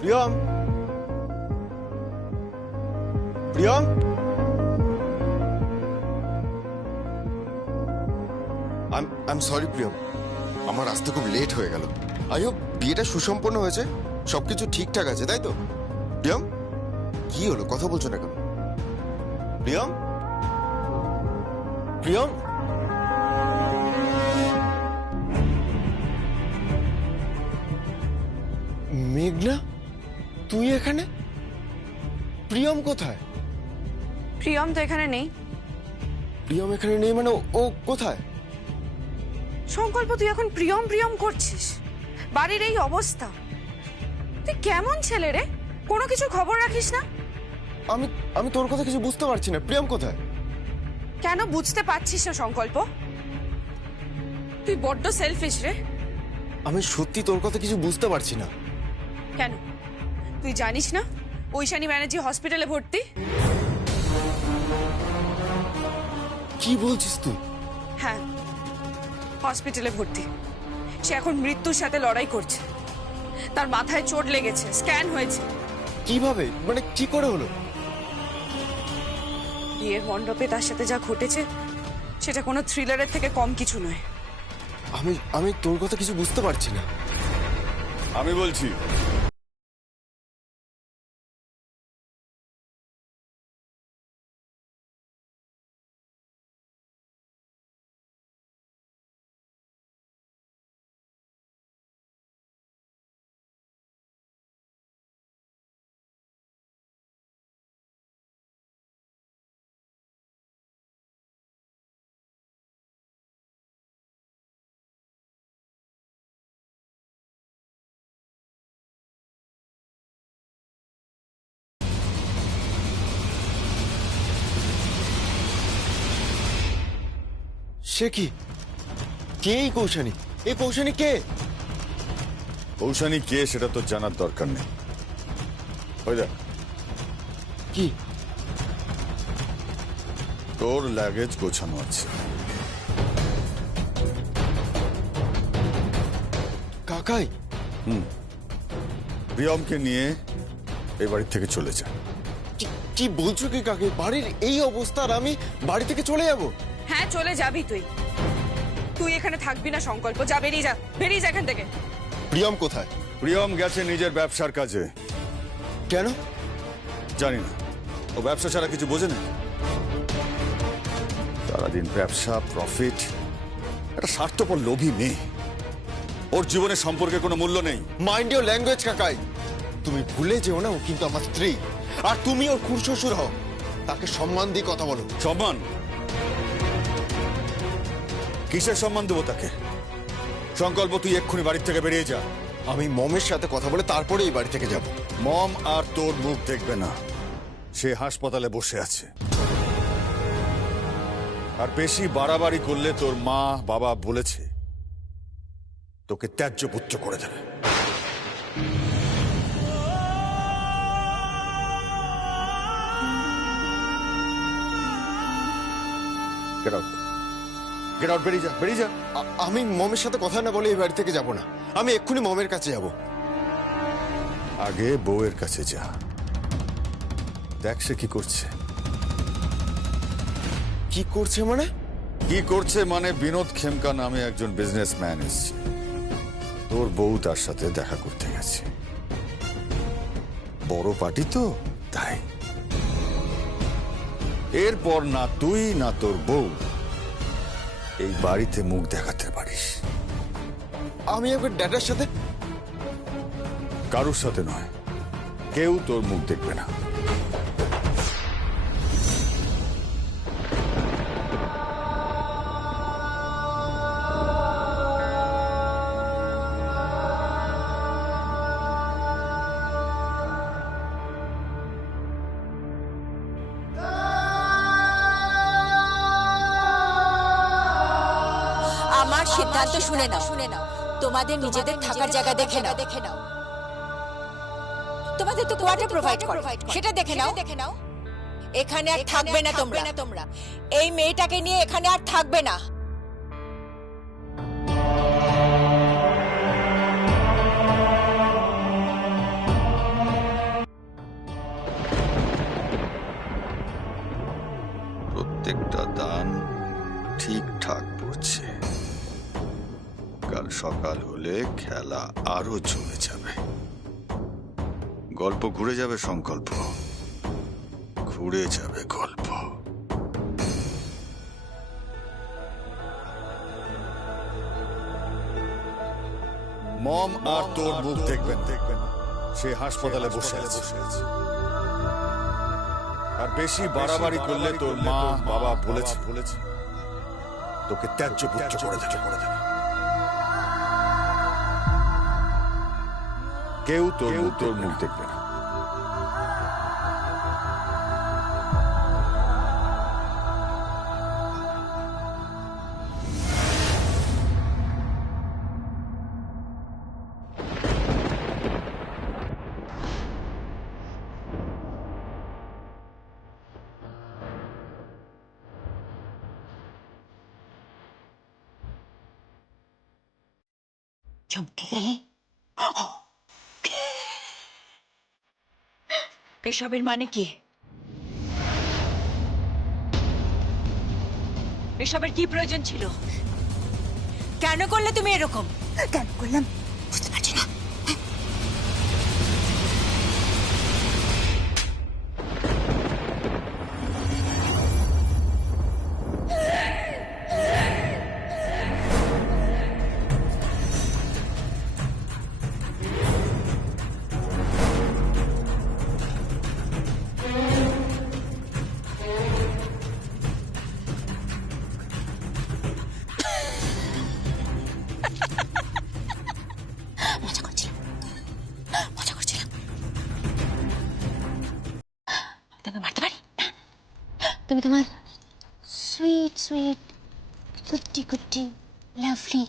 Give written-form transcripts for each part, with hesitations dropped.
Priyam, Priyam, I am sorry Priyam, আমার আসতে খুব লেট হয়ে গেল। আই হোপ বিয়েটা সুসম্পন্ন হয়েছে, সবকিছু ঠিকঠাক আছে, তাই তো? প্রিয়ম, কি হলো, কথা বলছো না কেন? প্রিয়ম, প্রিয়ম, মেঘনা, তুই এখানে? প্রিয়ম কোথায়? প্রিয়ম তো এখানে নেই। প্রিয়ম এখানে নেই মানে ও কোথায়? সংকল্প, তুই এখন প্রিয়ম প্রিয়ম করছিস? বাড়ির এই অবস্থা, তুই কেমন ছেলে রে? কোনো কিছু খবর রাখিস না? আমি আমি তোর কথা কিছু বুঝতে পারছি না। প্রিয়ম কোথায়? কেন বুঝতে পারছিস না সংকল্প? তুই বড্ড সেলফিশ রে। আমি সত্যি তোর কথা কিছু বুঝতে পারছি না। কেন, তুই জানিস না ঐশানী ব্যানার্জি হসপিটালে ভর্তি? কি বলছিস তুই? হ্যাঁ, হসপিটালে ভর্তি। সে এখন মৃত্যুর সাথে লড়াই করছে। তার মাথায় চোট লেগেছে, স্ক্যান হয়েছে। কিভাবে, মানে কি করে হলো? বিয়ের মণ্ডপে তার সাথে যা ঘটেছে সেটা কোনো থ্রিলারের থেকে কম কিছু নয়। আমি তোর কথা কিছু বুঝতে পারছি না। আমি বলছি, সে কি? কে এই কৌশানী? এই কৌশানী কে? কৌশানী কে সেটা তো জানার দরকার নেই। ওই দেখ, কি? তোর লাগেজ গোছানো আছে। কাকাই? প্রিয়মকে নিয়ে এই বাড়ি থেকে চলে যা। কি বলছো কি কাকে? বাড়ির এই অবস্থা আর আমি বাড়ি থেকে চলে যাব? হ্যাঁ, চলে যাবি তুই। তুই এখানে থাকবি না সংকল্প। যা, বেরিয়ে যা, বেরিয়ে যা এখান থেকে। প্রিয়ম কোথায়? প্রিয়ম গেছে নিজের ব্যবসার কাজে। কেন? জানি না, ও ব্যবসা ছাড়া কিছু বোঝে না। সারাদিন ব্যবসা, প্রফিট। একটা স্বার্থপর লোভী মেয়ে। ওর জীবনের সম্পর্কে কোনো মূল্য নেই। মাইন্ড ইওর ল্যাঙ্গুয়েজ কাকাই। তুমি ভুলে যেও না ও কিন্তু আমার স্ত্রী, আর তুমি ওর খুড়শ্বশুর হও। তাকে সম্মান দিয়ে কথা বলো। সম্মান? কিসের সম্মান দেবো তাকে? সংকল্প, তুই এক্ষুনি বাড়ি থেকে বেরিয়ে যা। আমি মমের সাথে কথা বলে তারপরে এই বাড়ি থেকে যাব। মম আর তোর মুখ দেখবে না। সে হাসপাতালে বসে আছে। আর বেশি বাড়াবাড়ি করলে তোর মা বাবা বলেছে তোকে ত্যায্য পুত্র করে দেবে। Get out. Get out, বেরিয়ে যা, বেরিয়ে যা। আমি মমের সাথে কথা না বলে এই বাড়ি থেকে যাব না। আমি এক্ষুনি মমের কাছে যাব। আগে বউয়ের কাছে যা, দেখ সে কি করছে। কি করছে মানে? কি করছে মানে, বিনোদ খেমকা নামে একজন বিজনেসম্যান এসছে। তোর বউ তার সাথে দেখা করতে গেছে। বড় পার্টি তো, তাই। এরপর না তুই না তোর বউ এই বাড়িতে মুখ দেখাতে পারিস। আমি একবার ড্যাডার সাথে। কারোর সাথে নয়, কেউ তোর মুখ দেখবে না। আমার সিদ্ধান্ত শুনে নাও। তোমাদের নিজেদের থাকার জায়গা দেখে নাও। তোমাদের তো কোয়ার্টার প্রোভাইড করে, সেটা দেখে নাও। এখানে আর থাকবে না তোমরা। এই মেয়েটাকে নিয়ে এখানে আর থাকবে না। প্রত্যেকটা দান ঠিকঠাক পড়ছে। কাল সকাল হলে খেলা আরো জমে যাবে। গল্প ঘুরে যাবে, সংকল্প ঘুরে যাবে গল্প। মম আর তোর মুখ দেখবেন সে হাসপাতালে বসে আছে। আর বেশি বাড়াবাড়ি করলে তোর মা বাবা বলেছে তোকে ত্যায্য পুত্র করে দেবে। কেউ তোর মুখ দেখবে না। এসবের মানে কি? এসবের কি প্রয়োজন ছিল? কেন করলে তুমি এরকম? কেন করলাম বুঝতে পারছি না। মজা করছিলাম। তবে মারতে পারি। তুমি তোমার সুইট সুইট কুটি কুটি লাভলি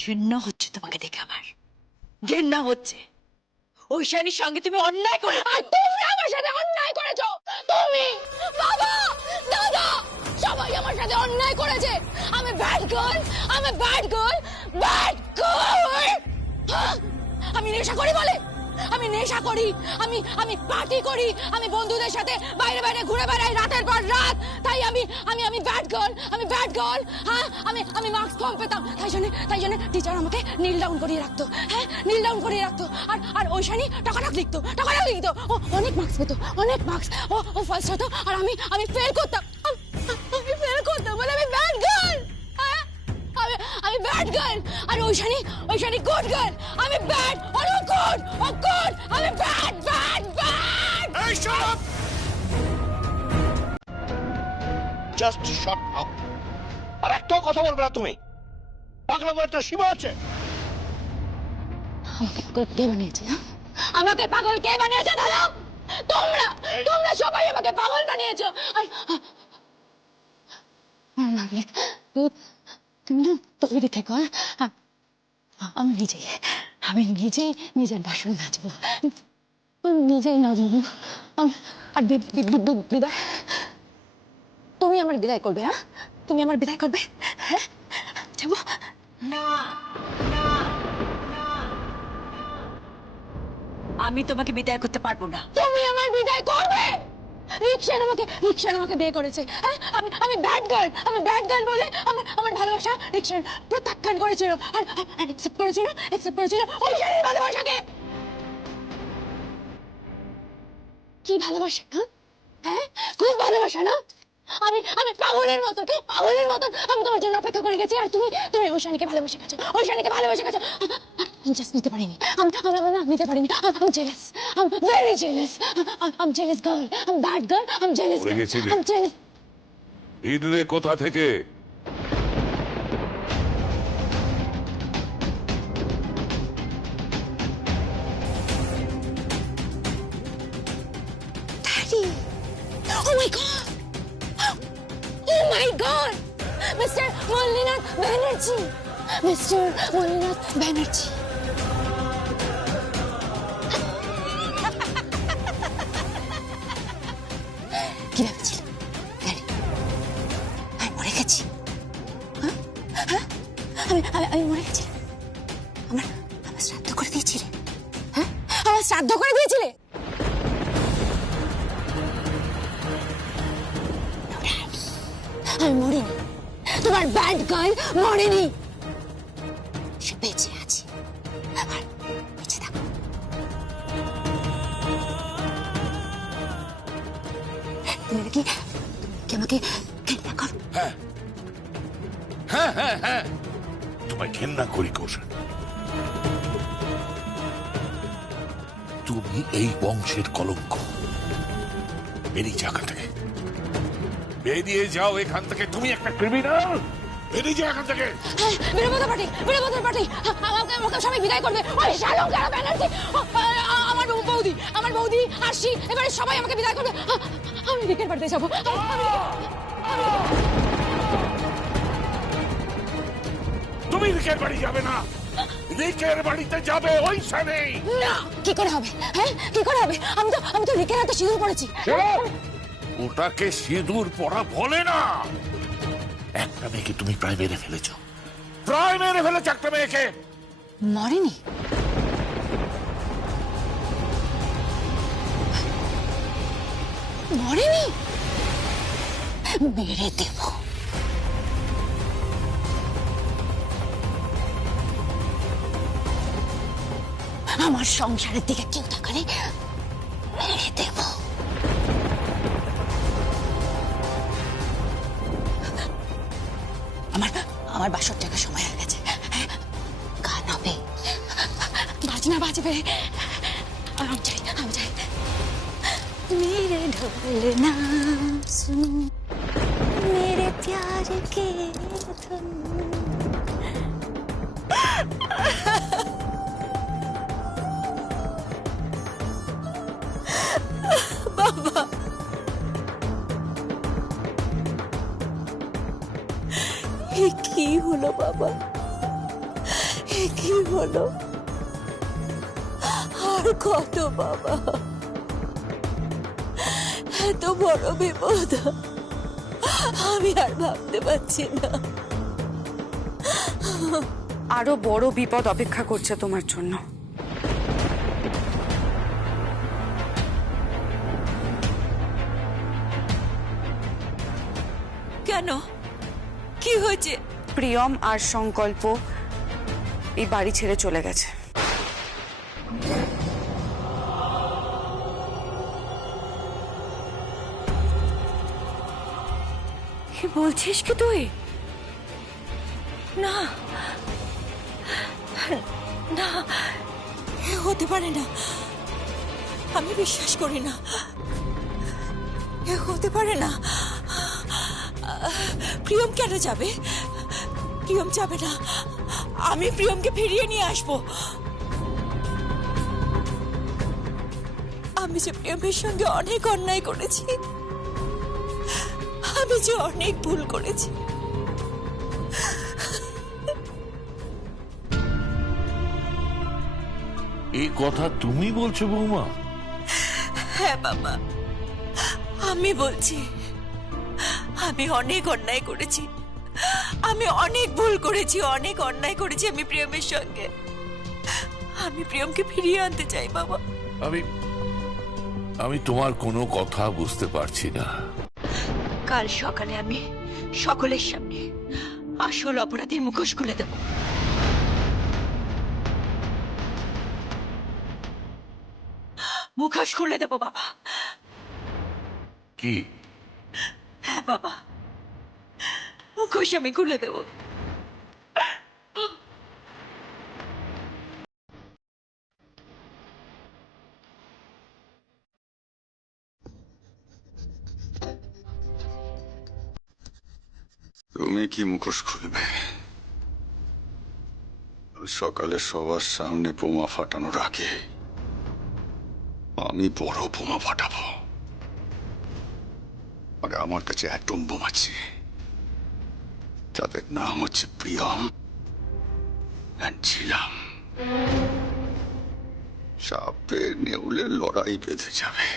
ঘৃণা হচ্ছে তোমাকে দেখে, আমার ঘৃণা হচ্ছে। ঐশানীর সঙ্গে তুমি অন্যায় করে, আর তুমি আমার সাথে অন্যায় করেছো। তুমি, বাবা, দাদা, সবাই আমার সাথে অন্যায় করেছে। আমি ব্যাড গার্ল, আমি ব্যাড গার্ল, ব্যাড গার্ল। আমি নেশা করি বলে, আমি নেশা করি, আমি পার্টি করি, আমি বন্ধুদের সাথে বাইরে বাইরে ঘুরে বেড়াই রাতের পর রাত। তাই আমি ব্যাড গার্ল, আমি ব্যাড গার্ল। হ্যাঁ, আমি মার্কস কম পেতাম, তাই জন্য টিচার আমাকে নীল ডাউন করিয়ে রাখতো। হ্যাঁ, নীল ডাউন করিয়ে রাখতো। আর ঐশানী টাকাটাক লিখতো। ও অনেক মার্কস পেতো, অনেক মার্কস। ও ফার্স্ট হতো আর আমি ফেল করতাম। আমি ফেল করতাম বলে আমি ব্যাড গার্ল। আমি ব্যাড গার্ল, আর ঐশানী গুড গার্ল। আমি ব্যাড, আর ও গুড, আমি ব্যাড। এই সব জাস্ট শট আপ। আর একটাও কথা বলবে না তুমি। পাগলামো একটা সীমা আছে। কে বানিয়েছে? আমাকে পাগল কে বানিয়েছে দাদা? তোমরা সবাই আমাকে পাগল বানিয়েছো। তুমি না তৈরি থেকো। আমি নিজেই নিজের বাসন নাচবো, নিজেই নাচবো। আর বিদায় তুমি আমার বিদায় করবে? হ্যাঁ, তুমি আমার বিদায় করবে? হ্যাঁ, যাবো না, আমি তোমাকে বিদায় করতে পারবো না। তুমি আমার বিদায় করবে। রিকশান আমাকে বিয়ে করেছে। হ্যাঁ, আমি ব্যাড গার্ল বলে আমার ভালোবাসা রিকশান প্রত্যাখ্যান করেছিল। আর অ্যাকসেপ্ট করেছিল ঐশানীর ভালোবাসাকে। কি ভালোবাসা? হ্যাঁ, খুব ভালোবাসা না? আমি পাগলের মতো আমি তোমার জন্য অপেক্ষা করে গেছি। আর তুমি ঐশানীকে ভালোবাসে গেছো। আমি জাস্ট নিতে পারিনি। আমি নিতে পারিনি। I'm jealous. I'm very jealous. I'm jealous girl. I'm bad girl. I'm jealous. পড়ে গেছিলে? I'm jealous. ভিড়লে কোথা থেকে? Daddy. Oh my god. Oh my god. Mr. Malinath Banerjee. Mr. Malinath Banerjee. কি ভেবেছিল? আমি মরে গেছি? আমি মরে গেছি? আমার আমার শ্রাদ্ধ করে দিয়েছিলে? হ্যাঁ, আমার শ্রাদ্ধ করে দিয়েছিলে? আমি মরিনি, তোমার ব্যাড গার্ল মরেনি, সে বেঁচে আছে, আর বেঁচে থাকো। তুমি নাকি আমাকে ঘৃণা করো? হ্যাঁ হ্যাঁ হ্যাঁ হ্যাঁ, তোমায় ঘেন্না করি কৌশল। তুমি এই বংশের কলঙ্ক। বেরিয়ে যাও এখান থেকে, বেরিয়ে যাও এখান থেকে। তুমি একটা ক্রিমিনাল, বেরিয়ে যাও এখান থেকে। বীরভদ্র পার্টি, বীরভদ্র পার্টি, আমাকে সবাই বিদায় করবে। ওই শালঙ্কারা ব্যানার্জি, আমার বৌদি আরশি, এবারে সবাই আমাকে বিদায় করবে। আমি রিকের বাড়িতে যাবো। তুমি রিকের বাড়ি যাবে না, রিকের বাড়িতে যাবে ওইখানে। না, কি করে হবে? হ্যাঁ, কি করে হবে? আমি তো রিকের হাতে সিঁদুর পড়েছি। ওটাকে সিঁদুর পড়া বলে না। একটা মেয়েকে তুমি প্রায় মেরে ফেলেছ, প্রায় মেরে ফেলেছ একটা মেয়েকে। মরেনি? মরেনি? মেরে দেব। আমার সংসারের দিকে কেউ তাকালে মেরে দেব। আমার বাসর টাকা সময় হয়ে গেছে। গান হবে, বাজনা বাজবে। আমি চাই मेरे ढोलना सुनो, मेरे प्यार के धुन। বাবা, এ কি হলো বাবা, এ কি হলো? আর কত বাবা, এত বড় বিপদ আমি আর ভাবতে পারছি না। আরো বড় বিপদ অপেক্ষা করছে তোমার জন্য। কেন, কি হয়েছে? প্রিয়ম আর সংকল্প এই বাড়ি ছেড়ে চলে গেছে। কি বলছিস কি তুই? না না, এ হতে পারে না, আমি বিশ্বাস করি না, এ হতে পারে না। প্রিয়ম কেন যাবে? প্রিয়ম যাবে না, আমি প্রিয়মকে ফিরিয়ে নিয়ে আসবো। আমি যে প্রিয়মের সঙ্গে অনেক অন্যায় করেছি, আমি যে অনেক ভুল করেছি। এই কথা তুমি বলছো বৌমা? হ্যাঁ বাবা, আমি বলছি, আমি অনেক অন্যায় করেছি, আমি অনেক ভুল করেছি, অনেক অন্যায় করেছি আমি প্রিয়মের সঙ্গে। আমি প্রিয়মকে ফিরিয়ে আনতে চাই বাবা। আমি তোমার কোনো কথা বুঝতে পারছি না। কাল সকালে আমি সকলের সামনে আসল অপরাধীর মুখোশ খুলে দেব। মুখোশ খুলে দেব বাবা। কি? হ্যাঁ বাবা, মুখোশ আমি খুলে দেব। তুমি কি মুখোশ খুলবে? সকালে সবার সামনে বোমা ফাটানোর আগে আমি বড় বোমা ফাটাবো। আর আমার কাছে অ্যাটম বোম আছে, তাদের নাম হচ্ছে প্রিয়ম এন্ড ঝিলাম। সাপে নেউলের লড়াই বেঁধে যাবে,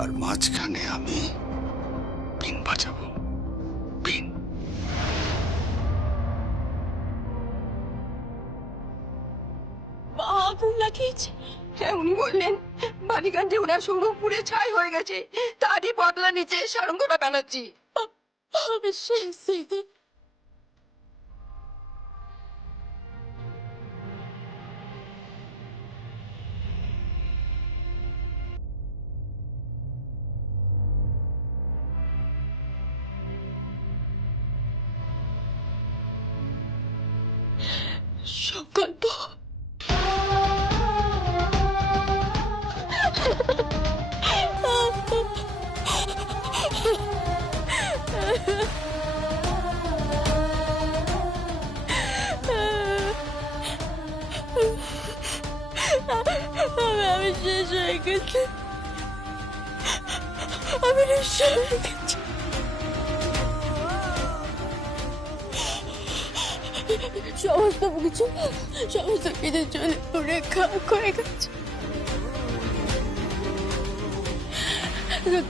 আর মাঝখানে আমি পিন বাজাবো। পিন। আগুন লাগিয়েছে। হ্যাঁ, উনি বললেন বালিগঞ্জে ওনার শোরুম পুড়ে ছাই হয়ে গেছে, তারই বদলা নিচে সারঙ্গরা ব্যানার্জি। আমি সেই স্মৃতি সংকল্প। আমি শেষ হয়ে গেছি, আমি নিঃশ্বাস হয়ে গেছি। সমস্ত কিছু চলে পুড়ে খারাপ হয়ে গেছে।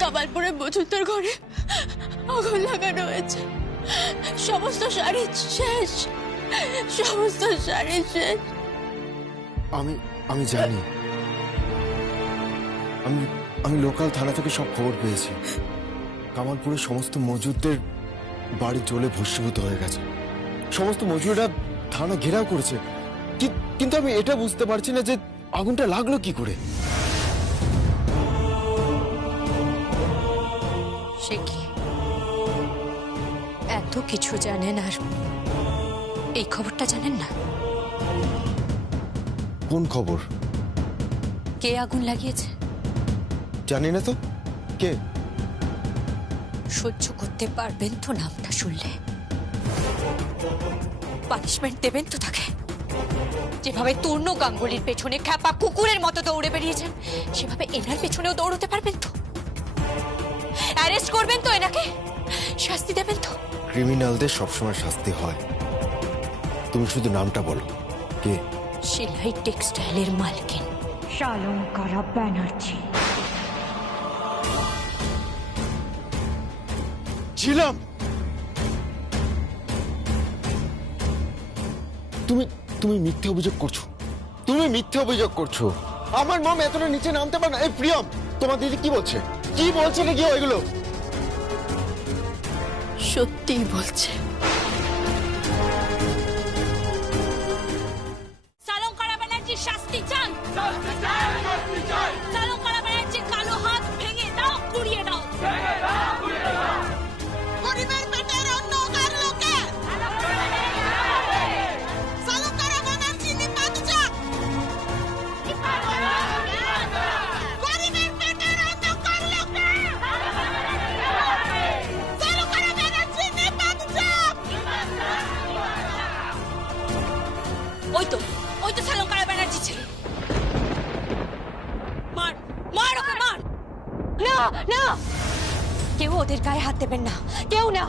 কামালপুরে মজুদার ঘরে আগুন লাগানো হয়েছে, সমস্ত শাড়ি শেষ, সমস্ত শাড়ি শেষ। আমি জানি, আমি লোকাল থানা থেকে সব খবর পেয়েছি। কামালপুরের সমস্ত মজুদদের বাড়ি জ্বলে ভস্মীভূত হয়ে গেছে। সমস্ত মজুররা থানা ঘেরাও করেছে, কিন্তু আমি এটা বুঝতে পারছি না যে আগুনটা লাগলো কি করে। সে কি এত কিছু জানেন আর এই খবরটা জানেন না? কোন খবর? কে আগুন লাগিয়েছে? জানি না তো। কে? সহ্য করতে পারবেন তো নামটা শুনলে? পানিশমেন্ট দেবেন তো তাকে? যেভাবে তূর্ণ গাঙ্গুলির পেছনে খ্যাপা কুকুরের মতো দৌড়ে বেরিয়েছেন, সেভাবে এনার পেছনেও দৌড়তে পারবেন তো? অ্যারেস্ট করবেন তো এনাকে? শাস্তি দেবেন তো? ক্রিমিনালদের সবসময় শাস্তি হয়। তুমি শুধু নামটা বলো, কে? সেলাই টেক্সটাইলের মালকিন শালঙ্কারা ব্যানার্জি। ছিলাম। তুমি মিথ্যে অভিযোগ করছো, তুমি মিথ্যে অভিযোগ করছো। আমার মম এতটা নিচে নামতে পারে না। এই প্রিয়ম, তোমার দিদি কি বলছে নাকি ওইগুলো? সত্যিই বলছে। শালঙ্কারা ব্যানার্জির শাস্তি চান? শালঙ্কারা ব্যানার্জির কালো হাত ভেঙে দাও, গুড়িয়ে দাও। গরিবের পেটের অন্ন কাটলো কে? শালঙ্কারা ব্যানার্জি নিপাত যাক। গরিবের পেটের অন্ন কাটলো কে? শালঙ্কারা ব্যানার্জি নিপাত যাক। ওই তো শালঙ্কারা ব্যানার্জি ছিল। মার মার ওকে মার। না না, কেউ ওদের গায়ে হাত দেবেন না, কেউ না।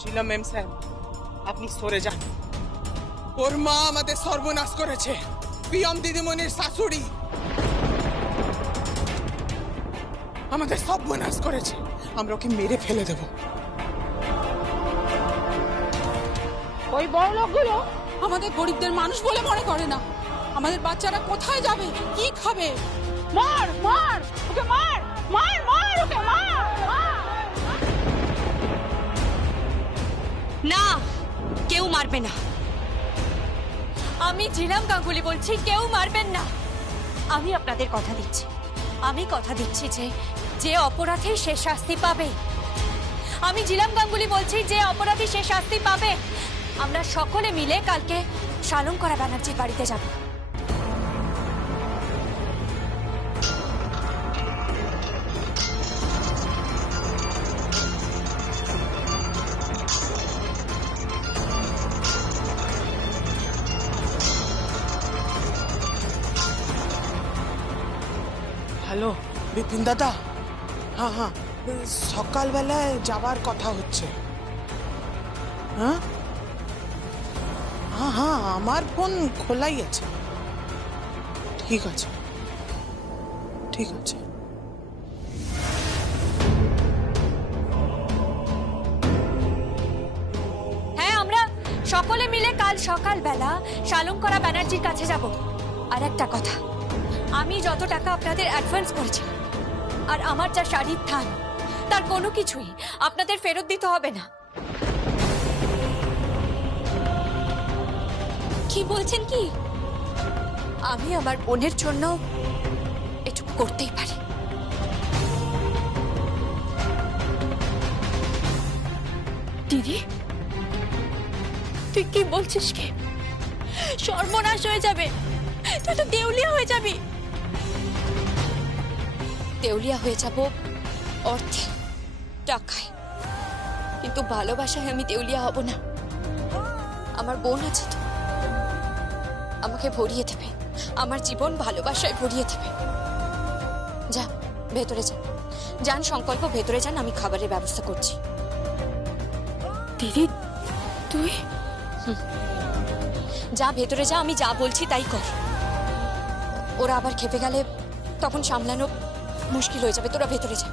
ছিলাম মেম সাহেব, আপনি সরে যান। ওর মা আমাদের সর্বনাশ করেছে, প্রিয়ম দিদিমণির শাশুড়ি আমাদের সর্বনাশ করেছে। আমরা ওকে মেরে ফেলে দেব। ওই বড় লোকগুলো আমাদের গরিবদের মানুষ বলে মনে করে না। আমাদের বাচ্চারা কোথায় যাবে, কি খাবে? মার মার ওকে, মার মার মার ওকে, মার। না, কেউ মারবে না। আমি ঝিলাম গাঙ্গুলি বলছি, কেউ মারবেন না। আমি আপনাদের কথা দিচ্ছি, আমি কথা দিচ্ছি যে অপরাধী সে শাস্তি পাবে। আমি ঝিলাম গাঙ্গুলি বলছি, যে অপরাধী সে শাস্তি পাবে। আমরা সকলে মিলে কালকে শালঙ্কারা ব্যানার্জির বাড়িতে যাব। হ্যালো বিপিন দাদা, হ্যাঁ হ্যাঁ, সকালবেলায় যাওয়ার কথা হচ্ছে। হ্যাঁ হ্যাঁ হ্যাঁ, আমার ফোন খোলাই আছে। ঠিক আছে ঠিক আছে। হ্যাঁ, আমরা সকলে মিলে কাল সকালবেলা শালঙ্করা ব্যানার্জির কাছে যাব। আর একটা কথা, আমি যত টাকা আপনাদের অ্যাডভান্স করেছি আর আমার যা শাড়ির থান, তার কোনো কিছুই আপনাদের ফেরত দিতে হবে না। কি বলছেন কি? আমি আমার বোনের জন্য এটুকু করতেই পারি। দিদি, তুই কি বলছিস? কি সর্বনাশ হয়ে যাবে, তুই তো দেউলিয়া হয়ে যাবি। দেউলিয়া হয়ে যাব অর্থে, টাকায়, কিন্তু ভালোবাসায় আমি দেউলিয়া হব না। আমার বোন আছে তো, আমাকে ভরিয়ে দেবে, আমার জীবন ভালোবাসায় ভরিয়ে দেবে। যা ভেতরে যা, যান সংকল্প, ভেতরে যান, আমি খাবারের ব্যবস্থা করছি। দিদি তুই যা ভেতরে যা, আমি যা বলছি তাই কর। ওরা আবার খেপে গেলে তখন সামলানো মুশকিল হয়ে যাবে। তোরা ভেতরে যা,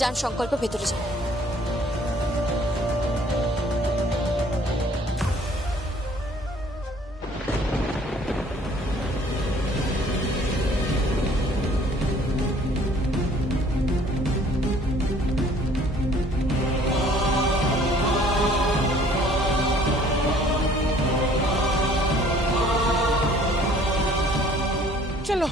যান সংকল্প, ভেতরে যা। চলো